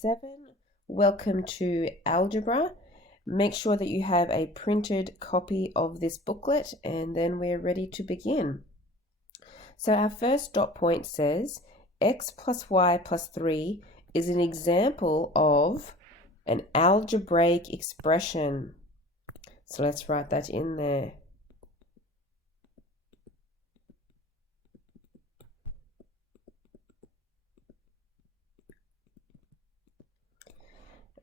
7. Welcome to Algebra. Make sure that you have a printed copy of this booklet and then we're ready to begin. So our first dot point says x plus y plus 3 is an example of an algebraic expression. So let's write that in there.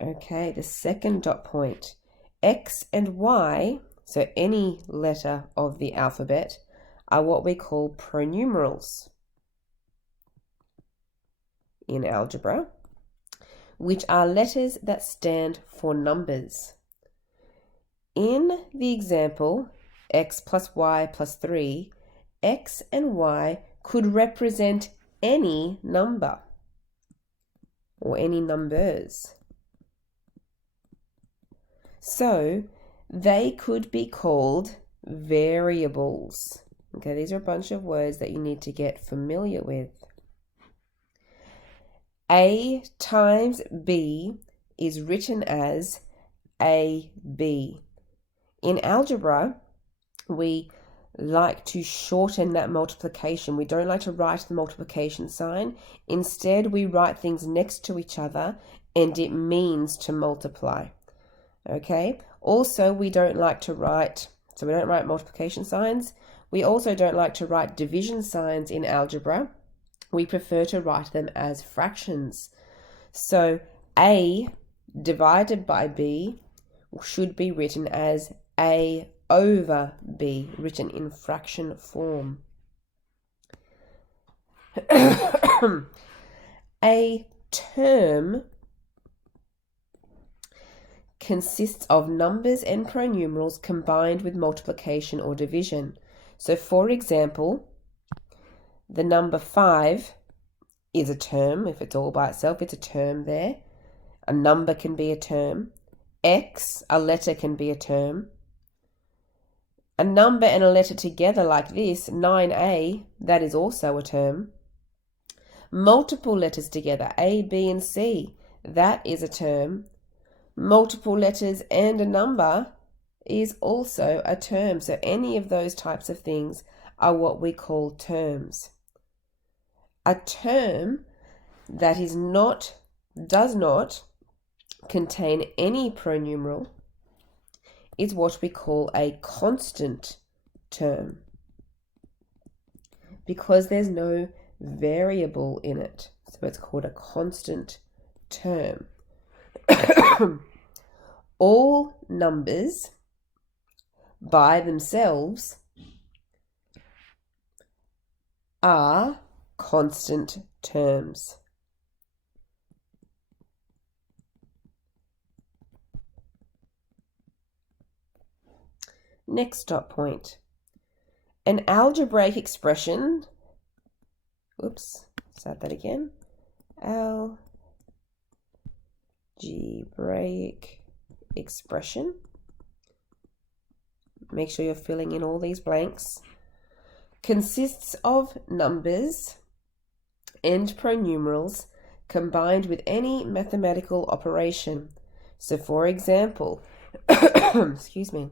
Okay, the second dot point. X and Y, so any letter of the alphabet, are what we call pronumerals in algebra, which are letters that stand for numbers. In the example, x plus y plus 3, x and y could represent any number or any numbers. So they could be called variables. Okay, these are a bunch of words that you need to get familiar with. A times B is written as AB. In algebra, we like to shorten that multiplication. We don't like to write the multiplication sign. Instead, we write things next to each other and it means to multiply. Okay, also we don't like to write, so we don't write multiplication signs. We also don't like to write division signs in algebra. We prefer to write them as fractions. So A divided by B should be written as A over B, written in fraction form. A term consists of numbers and pronumerals combined with multiplication or division. So for example, the number 5 is a term. If it's all by itself, it's a term there. A number can be a term. X, a letter, can be a term. A number and a letter together like this, 9A, that is also a term. Multiple letters together, A, B, and C, that is a term. Multiple letters and a number is also a term. So any of those types of things are what we call terms. A term that does not contain any pronumeral is what we call a constant term, because there's no variable in it. So it's called a constant term. All numbers by themselves are constant terms. Next dot point. An algebraic expression, start that again. Algebraic expression. Make sure you're filling in all these blanks. Consists of numbers and pronumerals combined with any mathematical operation. So for example, excuse me,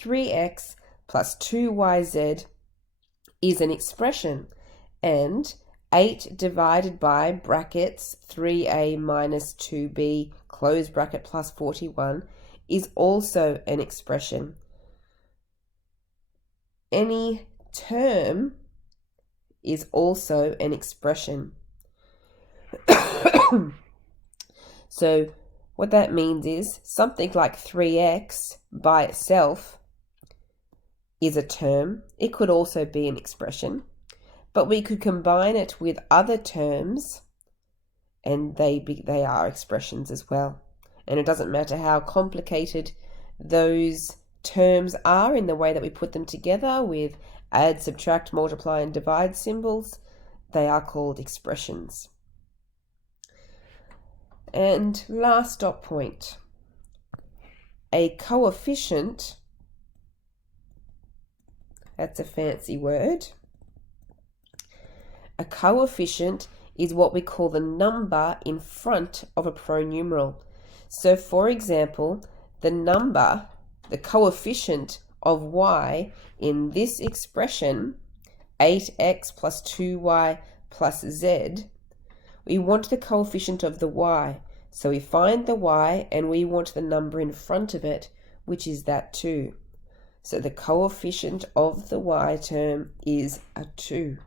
3x plus 2yz is an expression, and 8 divided by brackets 3a minus 2b close bracket plus 41 is also an expression. Any term is also an expression. So what that means is something like 3x by itself is a term. It could also be an expression, but we could combine it with other terms and they are expressions as well. And it doesn't matter how complicated those terms are in the way that we put them together with add, subtract, multiply, and divide symbols, they are called expressions. And last dot point. A coefficient, that's a fancy word. A coefficient is what we call the number in front of a pronumeral. So for example, the number, the coefficient of y in this expression, 8x plus 2y plus z, we want the coefficient of the y. So we find the y and we want the number in front of it, which is that 2. So the coefficient of the y term is a 2.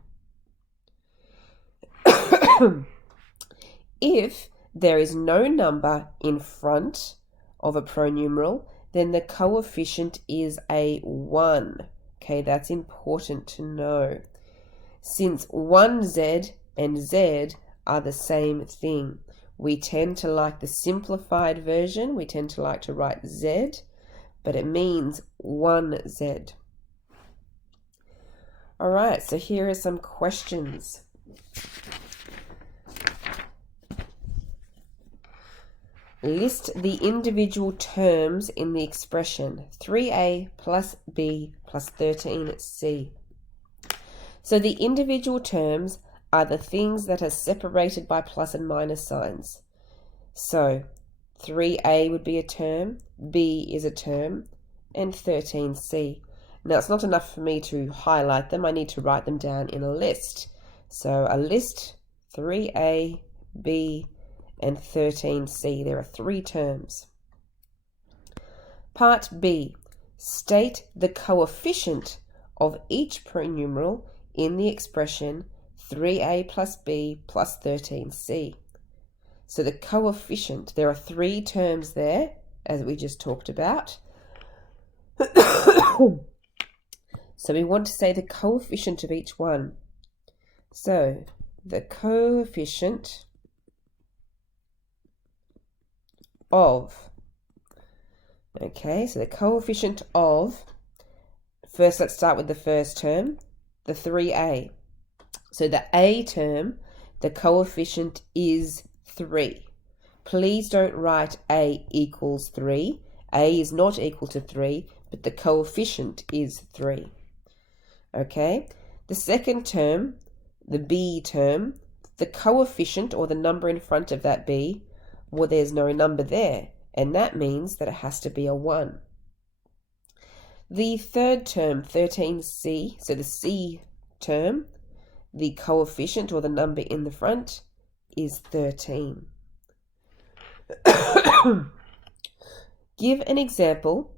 If there is no number in front of a pronumeral, then the coefficient is a 1. Okay, that's important to know. Since 1z and z are the same thing, we tend to like the simplified version. We tend to like to write z, but it means 1z. All right, so here are some questions. List the individual terms in the expression 3a plus b plus 13c. So the individual terms are the things that are separated by plus and minus signs. So 3a would be a term, b is a term, and 13c. Now it's not enough for me to highlight them, I need to write them down in a list. So a list, 3a, b, and 13c. There are 3 terms. Part B. State the coefficient of each pronumeral in the expression 3a plus b plus 13c. So the coefficient, there are 3 terms there, as we just talked about. So we want to say the coefficient of each one. So the coefficient of, okay, so the coefficient of, first let's start with the first term, the 3a. So the a term, the coefficient is 3. Please don't write a equals 3. A is not equal to 3, but the coefficient is 3. Okay, the second term, the b term, the coefficient or the number in front of that b, well, there's no number there, and that means that it has to be a 1. The third term, 13c, so the c term, the coefficient or the number in the front is 13. Give an example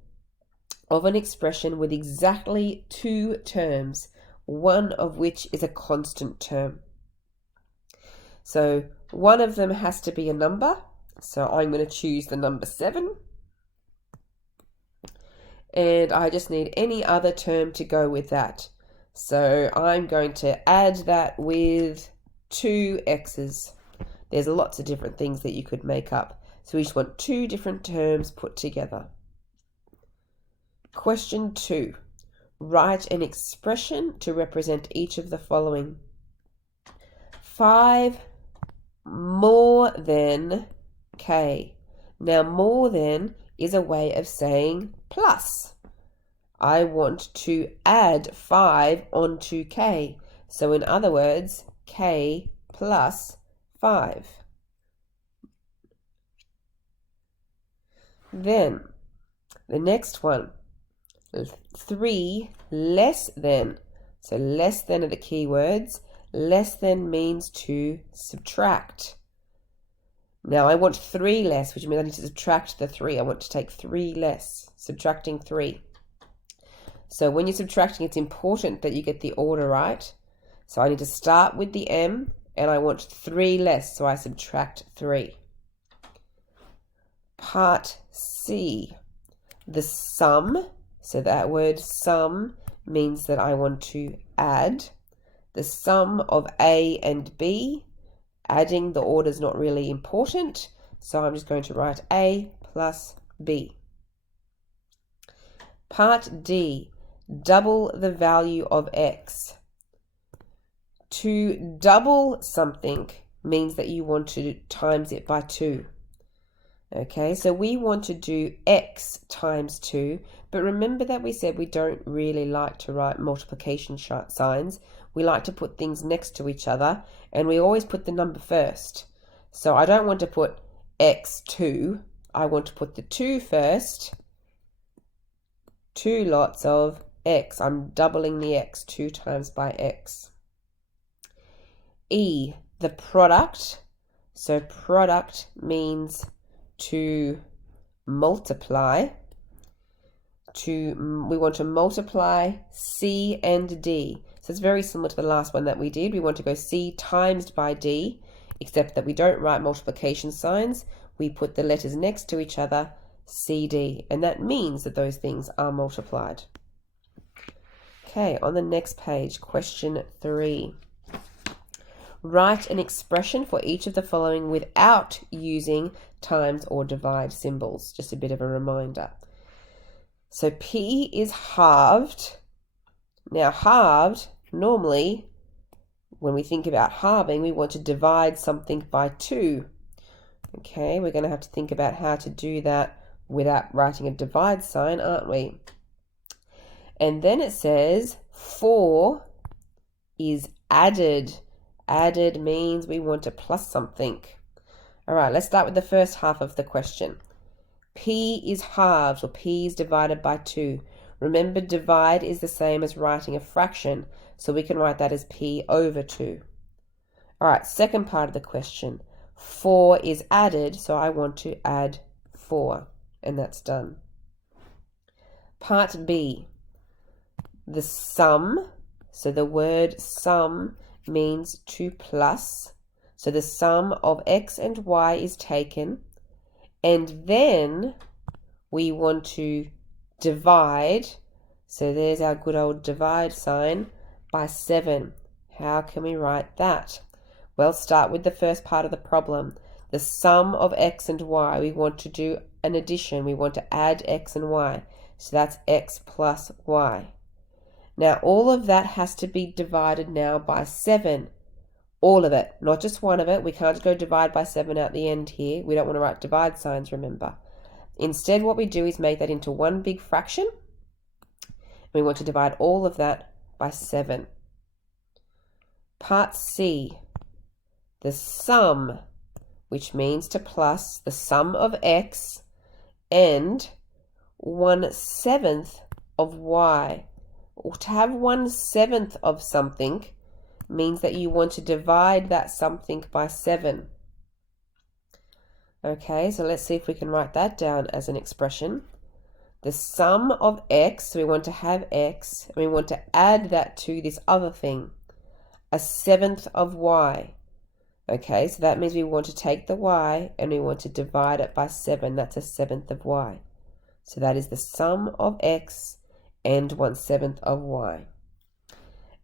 of an expression with exactly 2 terms, one of which is a constant term. So one of them has to be a number. So I'm going to choose the number 7. And I just need any other term to go with that. So I'm going to add that with 2 x's. There's lots of different things that you could make up. So we just want 2 different terms put together. Question 2. Write an expression to represent each of the following. 5 more than k. Now more than is a way of saying plus. I want to add 5 onto k. So in other words, k plus 5. Then the next one, 3 less than. So less than are the key words. Less than means to subtract. Now I want 3 less, which means I need to subtract the 3. I want to take 3 less, subtracting 3. So when you're subtracting, it's important that you get the order right. So I need to start with the m, and I want 3 less, so I subtract 3. Part C, the sum. So that word sum means that I want to add the sum of A and B. Adding the order is not really important, so I'm just going to write A plus B. Part D, double the value of x. To double something means that you want to times it by 2. Okay, so we want to do x times 2, but remember that we said we don't really like to write multiplication signs. we like to put things next to each other, and we always put the number first. So I don't want to put x2, I want to put the 2 first. 2 lots of x. I'm doubling the x, 2 times by x. E, the product. So product means to multiply. We want to multiply C and D. So it's very similar to the last one that we did. We want to go C times by D, except that we don't write multiplication signs. We put the letters next to each other, CD, and that means that those things are multiplied. Okay, on the next page, question 3. Write an expression for each of the following without using times or divide symbols. Just a bit of a reminder. So P is halved. Now halved, normally, when we think about halving, we want to divide something by 2. Okay, we're going to have to think about how to do that without writing a divide sign, aren't we? And then it says 4 is added. Added means we want to plus something. All right, let's start with the first half of the question. P is halved, or P is divided by 2. Remember, divide is the same as writing a fraction, so we can write that as P over 2. All right, second part of the question. 4 is added, so I want to add 4, and that's done. Part B, the sum. So the word sum means to plus. So the sum of x and y is taken, and then we want to divide. So there's our good old divide sign, by 7. How can we write that? Well, start with the first part of the problem. The sum of x and y, we want to do an addition. We want to add x and y. So that's x plus y. Now all of that has to be divided now by 7. All of it, not just one of it. We can't go divide by 7 at the end here. We don't want to write divide signs, remember. Instead, what we do is make that into one big fraction. We want to divide all of that by 7. Part C, the sum, which means to plus the sum of x and 1/7 of y. To have 1/7 of something means that you want to divide that something by 7. Okay, so let's see if we can write that down as an expression. The sum of x, so we want to have x, and we want to add that to this other thing, 1/7 of y. Okay, so that means we want to take the y and we want to divide it by 7. That's 1/7 of y. So that is the sum of x and 1/7 of y.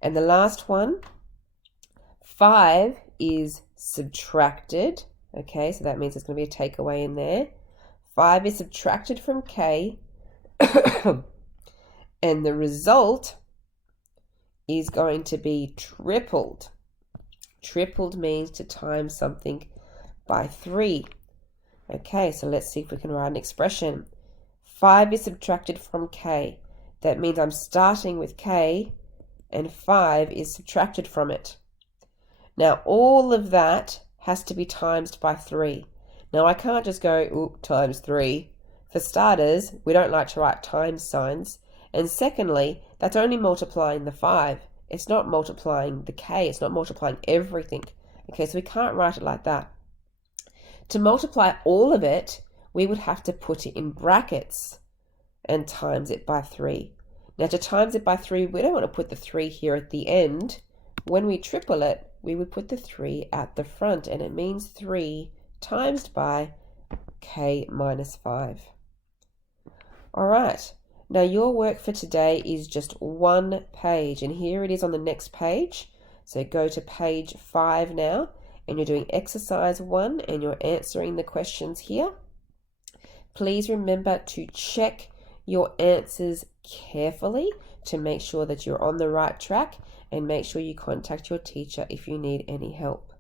And the last one, 5 is subtracted. Okay, so that means there's going to be a takeaway in there. 5 is subtracted from k, and the result is going to be tripled. Tripled means to times something by 3. Okay, so let's see if we can write an expression. 5 is subtracted from k. That means I'm starting with k, and 5 is subtracted from it. Now, all of that has to be times by 3. Now, I can't just go, times 3. For starters, we don't like to write times signs. And secondly, that's only multiplying the 5. It's not multiplying the k. It's not multiplying everything. Okay, so we can't write it like that. To multiply all of it, we would have to put it in brackets and times it by 3. Now, to times it by 3, we don't want to put the 3 here at the end. When we triple it, we would put the 3 at the front, and it means 3 times by k minus 5. All right, now your work for today is just one page, and here it is on the next page. So go to page 5 now, and you're doing exercise 1, and you're answering the questions here. Please remember to check your answers carefully to make sure that you're on the right track, and make sure you contact your teacher if you need any help.